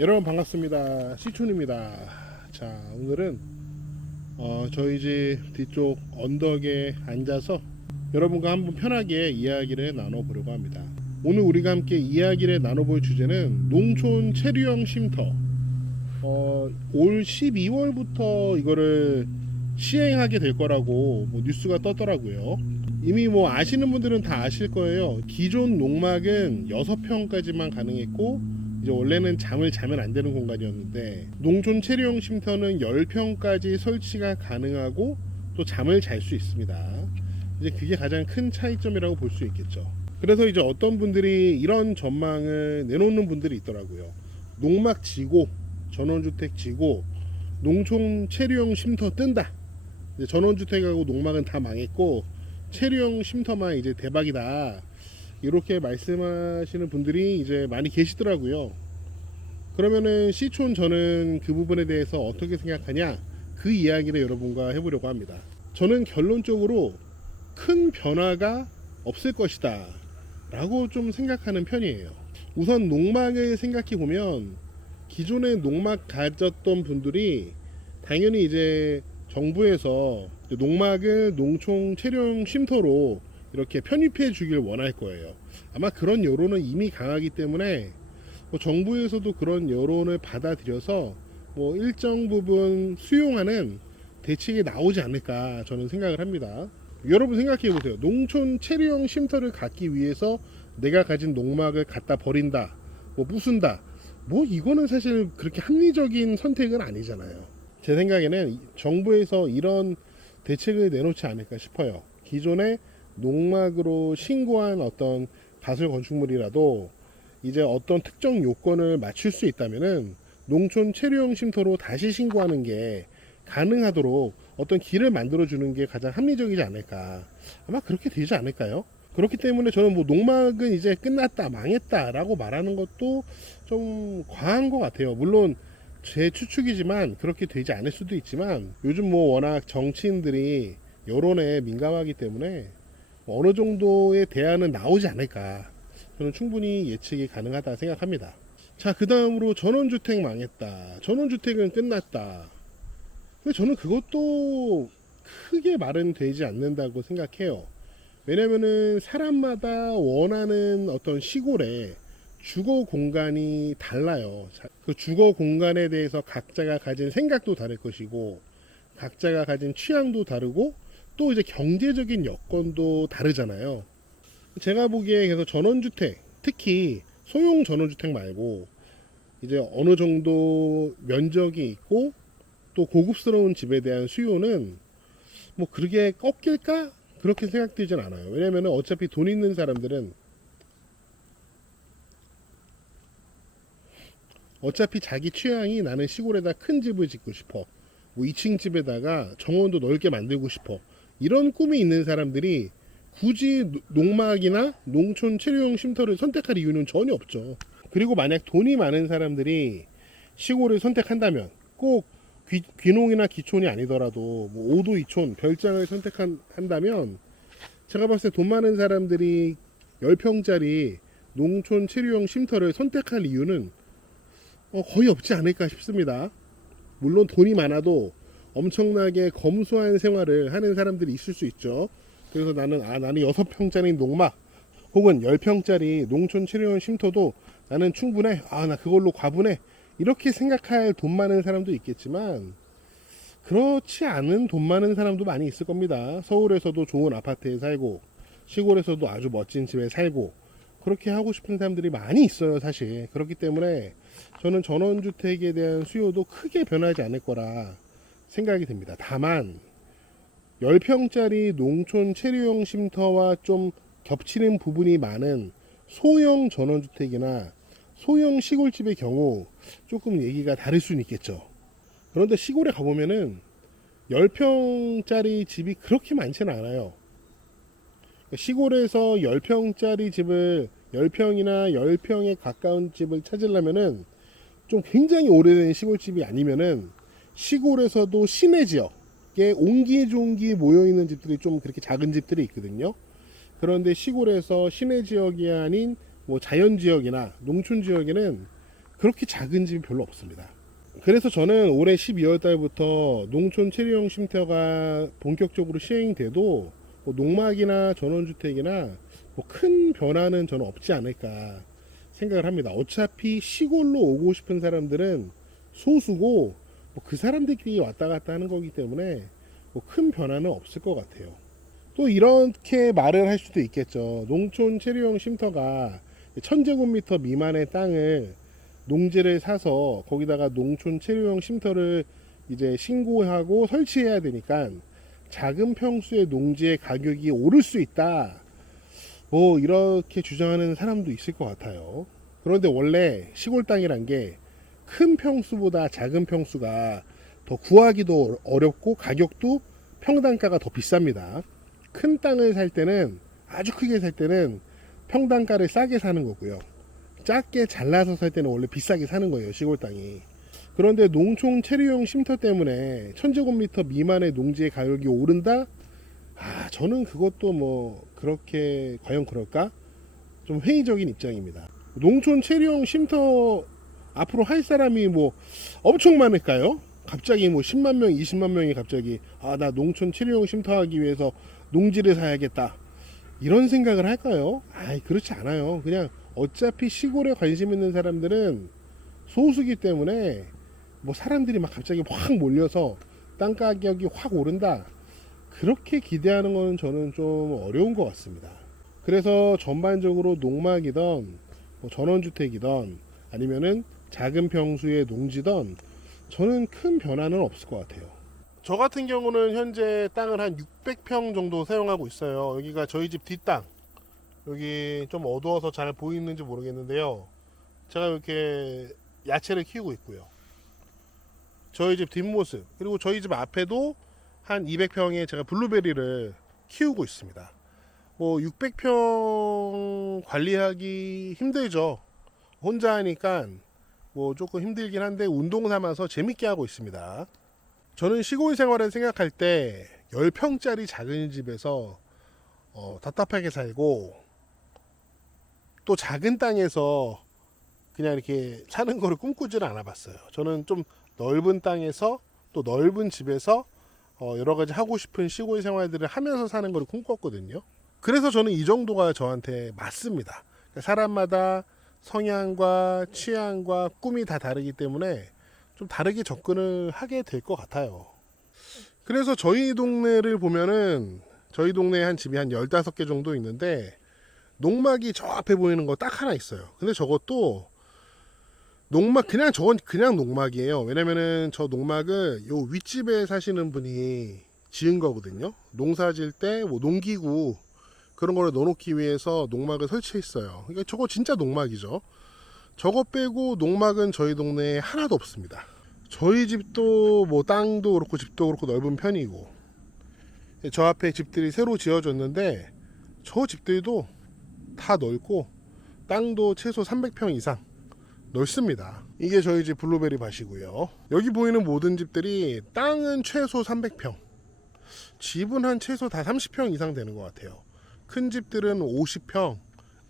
여러분 반갑습니다. 시촌입니다. 자, 오늘은 저희 집 뒤쪽 언덕에 앉아서 여러분과 한번 편하게 이야기를 나눠보려고 합니다. 오늘 우리가 함께 이야기를 나눠볼 주제는 농촌 체류형 쉼터. 올 12월부터 이거를 시행하게 될 거라고 뉴스가 떴더라고요. 이미 아시는 분들은 다 아실 거예요. 기존 농막은 6평까지만 가능했고 이제 원래는 잠을 자면 안 되는 공간이었는데 농촌 체류형 쉼터는 10평까지 설치가 가능하고 또 잠을 잘 수 있습니다. 이제 그게 가장 큰 차이점이라고 볼 수 있겠죠. 그래서 이제 어떤 분들이 이런 전망을 내놓는 분들이 있더라고요. 농막 지고 전원주택 지고 농촌 체류형 쉼터 뜬다. 이제 전원주택하고 농막은 다 망했고 체류형 쉼터만 이제 대박이다. 이렇게 말씀하시는 분들이 이제 많이 계시더라고요. 그러면은 시촌 저는 그 부분에 대해서 어떻게 생각하냐, 그 이야기를 여러분과 해보려고 합니다. 저는 결론적으로 큰 변화가 없을 것이다 라고 좀 생각하는 편이에요. 우선 농막을 생각해 보면 기존에 농막 가졌던 분들이 당연히 이제 정부에서 농막을 농촌 체류형 쉼터로 이렇게 편입해 주길 원할 거예요. 아마 그런 여론은 이미 강하기 때문에 정부에서도 그런 여론을 받아들여서 일정 부분 수용하는 대책이 나오지 않을까 저는 생각을 합니다. 여러분 생각해 보세요. 농촌 체류형 쉼터를 갖기 위해서 내가 가진 농막을 갖다 버린다, 부순다, 이거는 사실 그렇게 합리적인 선택은 아니잖아요. 제 생각에는 정부에서 이런 대책을 내놓지 않을까 싶어요. 기존에 농막으로 신고한 어떤 가설 건축물이라도 이제 어떤 특정 요건을 맞출 수 있다면은 농촌 체류형 쉼터로 다시 신고하는 게 가능하도록 어떤 길을 만들어 주는 게 가장 합리적이지 않을까. 아마 그렇게 되지 않을까요? 그렇기 때문에 저는 농막은 이제 끝났다, 망했다 라고 말하는 것도 좀 과한 것 같아요. 물론 제 추측이지만 그렇게 되지 않을 수도 있지만 요즘 워낙 정치인들이 여론에 민감하기 때문에 어느 정도의 대안은 나오지 않을까. 저는 충분히 예측이 가능하다 생각합니다. 자, 그 다음으로 전원주택 망했다, 전원주택은 끝났다. 근데 저는 그것도 크게 말은 되지 않는다고 생각해요. 왜냐면은 사람마다 원하는 어떤 시골에 주거 공간이 달라요. 그 주거 공간에 대해서 각자가 가진 생각도 다를 것이고 각자가 가진 취향도 다르고 또 이제 경제적인 여건도 다르잖아요. 제가 보기에 그래서 전원주택, 특히 소형 전원주택 말고 이제 어느 정도 면적이 있고 또 고급스러운 집에 대한 수요는 그렇게 꺾일까? 그렇게 생각되진 않아요. 왜냐면 어차피 돈 있는 사람들은 어차피 자기 취향이 나는 시골에다 큰 집을 짓고 싶어, 2층 집에다가 정원도 넓게 만들고 싶어, 이런 꿈이 있는 사람들이 굳이 농막이나 농촌 체류형 쉼터를 선택할 이유는 전혀 없죠. 그리고 만약 돈이 많은 사람들이 시골을 선택한다면 꼭 귀농이나 기촌이 아니더라도 5도 2촌 별장을 선택한다면 제가 봤을 때 돈 많은 사람들이 10평짜리 농촌 체류형 쉼터를 선택할 이유는 거의 없지 않을까 싶습니다. 물론 돈이 많아도 엄청나게 검소한 생활을 하는 사람들이 있을 수 있죠. 그래서 나는 6평짜리 농막 혹은 10평짜리 농촌 체류형 쉼터도 나는 충분해, 나 그걸로 과분해, 이렇게 생각할 돈 많은 사람도 있겠지만 그렇지 않은 돈 많은 사람도 많이 있을 겁니다. 서울에서도 좋은 아파트에 살고 시골에서도 아주 멋진 집에 살고 그렇게 하고 싶은 사람들이 많이 있어요, 사실. 그렇기 때문에 저는 전원주택에 대한 수요도 크게 변하지 않을 거라 생각이 듭니다. 다만 10평짜리 농촌 체류형 쉼터와 좀 겹치는 부분이 많은 소형 전원주택이나 소형 시골집의 경우 조금 얘기가 다를 수는 있겠죠. 그런데 시골에 가보면은 10평짜리 집이 그렇게 많지는 않아요. 시골에서 10평짜리 집을 10평이나 10평에 가까운 집을 찾으려면은 좀 굉장히 오래된 시골집이 아니면은 시골에서도 시내 지역에 옹기종기 모여있는 집들이 좀 그렇게 작은 집들이 있거든요. 그런데 시골에서 시내 지역이 아닌 자연 지역이나 농촌 지역에는 그렇게 작은 집이 별로 없습니다. 그래서 저는 올해 12월 달부터 농촌 체류형 쉼터가 본격적으로 시행돼도 뭐 농막이나 전원주택이나 뭐 큰 변화는 저는 없지 않을까 생각을 합니다. 어차피 시골로 오고 싶은 사람들은 소수고 뭐 그 사람들끼리 왔다 갔다 하는 거기 때문에 뭐 큰 변화는 없을 것 같아요. 또 이렇게 말을 할 수도 있겠죠. 농촌 체류형 쉼터가 1000제곱미터 미만의 땅을 농지를 사서 거기다가 농촌 체류형 쉼터를 이제 신고하고 설치해야 되니까 작은 평수의 농지의 가격이 오를 수 있다. 뭐 이렇게 주장하는 사람도 있을 것 같아요. 그런데 원래 시골 땅이란 게 큰 평수보다 작은 평수가 더 구하기도 어렵고 가격도 평당가가 더 비쌉니다. 큰 땅을 살 때는 아주 크게 살 때는 평당가를 싸게 사는 거고요. 작게 잘라서 살 때는 원래 비싸게 사는 거예요, 시골 땅이. 그런데 농촌 체류용 쉼터 때문에 1000제곱미터 미만의 농지의 가격이 오른다? 저는 그것도 뭐 그렇게 과연 그럴까? 좀 회의적인 입장입니다. 농촌 체류용 쉼터 앞으로 할 사람이 뭐 엄청 많을까요? 갑자기 뭐 10만 명, 20만 명이 갑자기 나 농촌 체류용 쉼터 하기 위해서 농지를 사야겠다. 이런 생각을 할까요? 그렇지 않아요. 그냥 어차피 시골에 관심 있는 사람들은 소수기 때문에 뭐 사람들이 막 갑자기 확 몰려서 땅 가격이 확 오른다. 그렇게 기대하는 건 저는 좀 어려운 것 같습니다. 그래서 전반적으로 농막이든 뭐 전원주택이든 아니면은 작은 평수의 농지든 저는 큰 변화는 없을 것 같아요. 저 같은 경우는 현재 땅을 한 600평 정도 사용하고 있어요. 여기가 저희 집 뒷땅. 여기 좀 어두워서 잘 보이는지 모르겠는데요. 제가 이렇게 야채를 키우고 있고요. 저희 집 뒷모습, 그리고 저희 집 앞에도 한 200평에 제가 블루베리를 키우고 있습니다. 뭐 600평 관리하기 힘들죠. 혼자 하니까 뭐 조금 힘들긴 한데 운동 삼아서 재밌게 하고 있습니다. 저는 시골 생활을 생각할 때 10평짜리 작은 집에서 답답하게 살고 또 작은 땅에서 그냥 이렇게 사는 거를 꿈꾸지는 않아 봤어요. 저는 좀 넓은 땅에서 또 넓은 집에서 여러 가지 하고 싶은 시골 생활들을 하면서 사는 걸 꿈꿨거든요. 그래서 저는 이 정도가 저한테 맞습니다. 그러니까 사람마다 성향과 취향과 꿈이 다 다르기 때문에 좀 다르게 접근을 하게 될 것 같아요. 그래서 저희 동네를 보면은 저희 동네에 한 집이 한 15개 정도 있는데 농막이 저 앞에 보이는 거 딱 하나 있어요. 근데 저것도 농막 저건 그냥 농막이에요. 왜냐면은 저 농막을 요 윗집에 사시는 분이 지은 거거든요. 농사 지을 때 뭐 농기구 그런 거를 넣어놓기 위해서 농막을 설치했어요. 그러니까 저거 진짜 농막이죠. 저거 빼고 농막은 저희 동네에 하나도 없습니다. 저희 집도 뭐 땅도 그렇고 집도 그렇고 넓은 편이고 저 앞에 집들이 새로 지어졌는데 저 집들도 다 넓고 땅도 최소 300평 이상 넓습니다. 이게 저희 집 블루베리 밭이고요. 여기 보이는 모든 집들이 땅은 최소 300평, 집은 한 최소 다 30평 이상 되는 것 같아요. 큰 집들은 50평,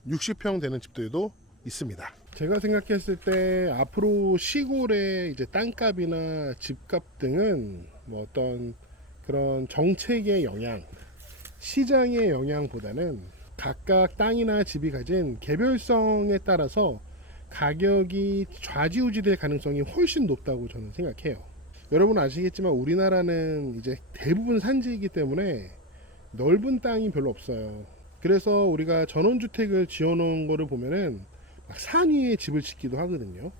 60평 되는 집들도 있습니다. 제가 생각했을 때 앞으로 시골의 이제 땅값이나 집값 등은 뭐 어떤 그런 정책의 영향, 시장의 영향보다는 각각 땅이나 집이 가진 개별성에 따라서 가격이 좌지우지될 가능성이 훨씬 높다고 저는 생각해요. 여러분 아시겠지만 우리나라는 이제 대부분 산지이기 때문에 넓은 땅이 별로 없어요. 그래서 우리가 전원주택을 지어놓은 거를 보면은 막 산 위에 집을 짓기도 하거든요.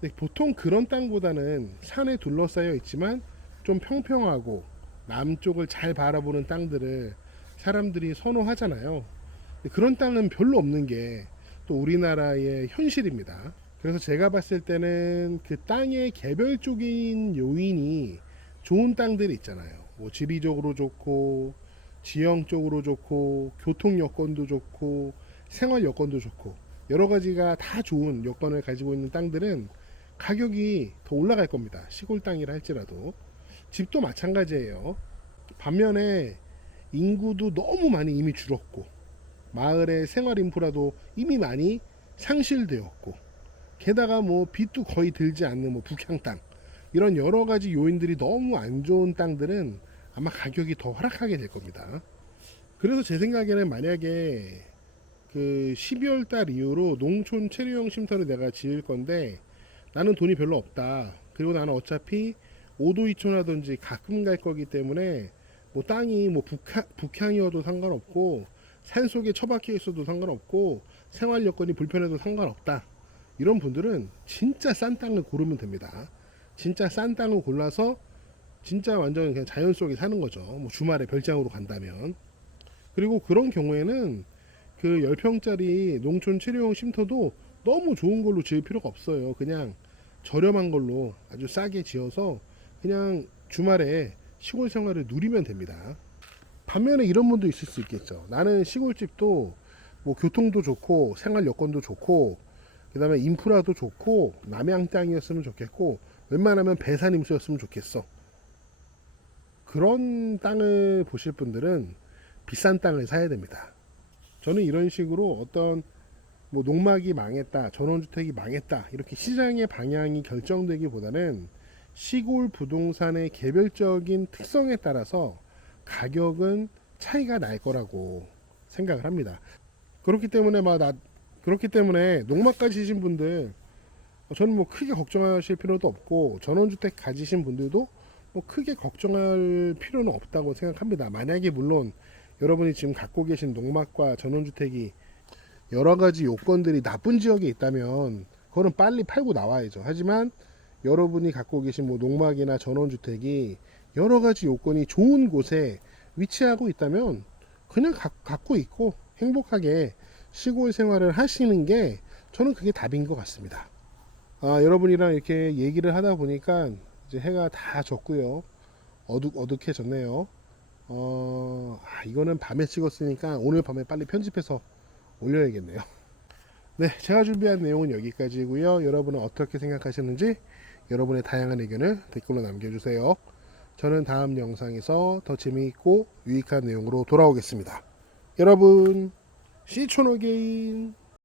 근데 보통 그런 땅보다는 산에 둘러싸여 있지만 좀 평평하고 남쪽을 잘 바라보는 땅들을 사람들이 선호하잖아요. 근데 그런 땅은 별로 없는 게 또 우리나라의 현실입니다. 그래서 제가 봤을 때는 그 땅의 개별적인 요인이 좋은 땅들이 있잖아요. 뭐 지리적으로 좋고 지형적으로 좋고 교통 여건도 좋고 생활 여건도 좋고 여러 가지가 다 좋은 여건을 가지고 있는 땅들은 가격이 더 올라갈 겁니다. 시골 땅이라 할지라도. 집도 마찬가지예요. 반면에 인구도 너무 많이 이미 줄었고 마을의 생활 인프라도 이미 많이 상실되었고 게다가 뭐 빚도 거의 들지 않는 뭐 북향 땅, 이런 여러 가지 요인들이 너무 안 좋은 땅들은 아마 가격이 더 하락하게 될 겁니다. 그래서 제 생각에는 만약에 그 12월 달 이후로 농촌 체류용 쉼터를 내가 지을 건데 나는 돈이 별로 없다. 그리고 나는 어차피 5도 2촌하든지 가끔 갈 거기 때문에 뭐 땅이 뭐 북향이어도 상관없고 산속에 처박혀 있어도 상관없고 생활 여건이 불편해도 상관없다. 이런 분들은 진짜 싼 땅을 고르면 됩니다. 진짜 싼 땅을 골라서 진짜 완전 그냥 자연 속에 사는 거죠. 뭐 주말에 별장으로 간다면. 그리고 그런 경우에는 그 10평짜리 농촌 체류용 쉼터도 너무 좋은 걸로 지을 필요가 없어요. 그냥 저렴한 걸로 아주 싸게 지어서 그냥 주말에 시골 생활을 누리면 됩니다. 반면에 이런 분도 있을 수 있겠죠. 나는 시골집도 뭐 교통도 좋고 생활 여건도 좋고 그 다음에 인프라도 좋고 남양 땅이었으면 좋겠고 웬만하면 배산임수였으면 좋겠어. 그런 땅을 보실 분들은 비싼 땅을 사야 됩니다. 저는 이런 식으로 어떤 뭐 농막이 망했다, 전원주택이 망했다, 이렇게 시장의 방향이 결정되기보다는 시골 부동산의 개별적인 특성에 따라서 가격은 차이가 날 거라고 생각을 합니다. 그렇기 때문에 농막 가지신 분들 저는 뭐 크게 걱정하실 필요도 없고 전원주택 가지신 분들도 뭐 크게 걱정할 필요는 없다고 생각합니다. 만약에 물론 여러분이 지금 갖고 계신 농막과 전원주택이 여러 가지 요건들이 나쁜 지역에 있다면 그거는 빨리 팔고 나와야죠. 하지만 여러분이 갖고 계신 뭐 농막이나 전원주택이 여러 가지 요건이 좋은 곳에 위치하고 있다면 그냥 갖고 있고 행복하게 시골 생활을 하시는 게 저는 그게 답인 것 같습니다. 여러분이랑 이렇게 얘기를 하다 보니까 이제 해가 다 졌고요. 어둑어둑해졌네요. 이거는 밤에 찍었으니까 오늘 밤에 빨리 편집해서 올려야겠네요. 네, 제가 준비한 내용은 여기까지고요. 여러분은 어떻게 생각하시는지 여러분의 다양한 의견을 댓글로 남겨주세요. 저는 다음 영상에서 더 재미있고 유익한 내용으로 돌아오겠습니다. 여러분, 시촌 어게인.